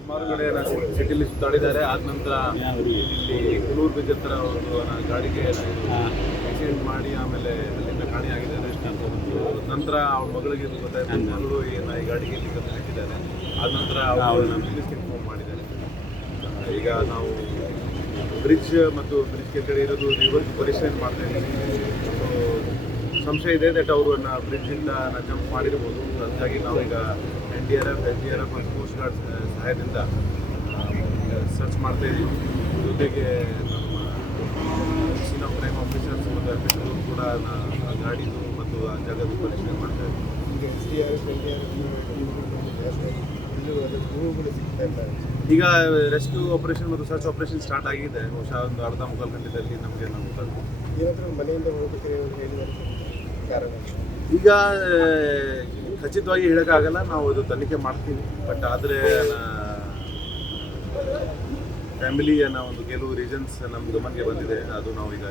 ಸುಮಾರು ಕಡೆ ಸಿಟಿಲಿ ಸುತ್ತಾಡಿದ್ದಾರೆ. ಆದ ನಂತರ ಇಲ್ಲಿ ಕುಲೂರು ಬ್ರಿಡ್ಜ್ ಹತ್ರ ಒಂದು ಗಾಡಿಗೆ ಆಕ್ಸಿಡೆಂಟ್ ಮಾಡಿ ಆಮೇಲೆ ಅಲ್ಲಿಂದ ಕಾಣೆಯಾಗಿದ್ದಾರೆ. ನಂತರ ಅವ್ರ ಮಗಳಿಗೆ ಗೊತ್ತಾಯ್ತು, ಮಗಳು ಏನು ಈ ಗಾಡಿಗೆ ಇಲ್ಲಿ ಹಾಕಿದ್ದಾರೆ. ಆದ ನಂತರ ಅವರು ಪೊಲೀಸ್ಗೆ ಇನ್ಫಾರ್ಮ್ ಮಾಡಿದ್ದಾರೆ. ಈಗ ನಾವು ಬ್ರಿಡ್ಜ್ ಮತ್ತು ಬ್ರಿಡ್ಜ್ ಕೆಳಗಡೆ ಇರೋದು ರಿವರ್ಸ್ ಪರಿಶೀಲನೆ ಮಾಡ್ತಾ ಇದ್ದೀವಿ. ಸಂಶಯ ಇದೆ ದಟ್ ಅವರನ್ನ ಬ್ರಿಡ್ಜಿಂದ ಜಂಪ್ ಮಾಡಿರ್ಬೋದು. ಹಾಗಾಗಿ ನಾವೀಗ NDRF, SDRF ಮತ್ತು ಕೋಸ್ಟ್ ಗಾರ್ಡ್ ಸಹಾಯದಿಂದ ಸರ್ಚ್ ಮಾಡ್ತಾ ಇದ್ದೀವಿ. ಜೊತೆಗೆ ನಮ್ಮ ಸೀನ್ ಆಫ್ ಕ್ರೈಮ್ ಆಫೀಸರ್ಸ್ ಮತ್ತು ಅಫಿಷಿಯಲ್ಗಳು ಕೂಡ ಗಾಡಿದು ಮತ್ತು ಆ ಜಾಗದ ಪರಿಶೀಲನೆ ಮಾಡ್ತಾ ಇದ್ದೀವಿ. ಈಗ ರೆಸ್ಕ್ಯೂ ಆಪರೇಷನ್ ಮತ್ತು ಸರ್ಚ್ ಆಪರೇಷನ್ ಸ್ಟಾರ್ಟ್ ಆಗಿದೆ. ಬಹುಶಃ ಒಂದು ಅರ್ಧ ಮುಕ್ಕಾಲು ಗಂಟೆಯಲ್ಲಿ ನಮಗೆ ನಾವು ಗೊತ್ತಾಗ್ತದೆ. ಮನೆಯಿಂದ ಹೋಗಬೇಕಾದ್ರೆ ಈಗ ಖಚಿತವಾಗಿ ಹೇಳೋಕ್ಕಾಗಲ್ಲ, ನಾವು ಅದು ತನಿಖೆ ಮಾಡ್ತೀವಿ. ಬಟ್ ಆದರೆ ಫ್ಯಾಮಿಲಿಯ ಒಂದು ಕೆಲವು ರೀಸನ್ಸ್ ನಮ್ಮ ಗಮನಕ್ಕೆ ಬಂದಿದೆ, ಅದು ನಾವು ಈಗ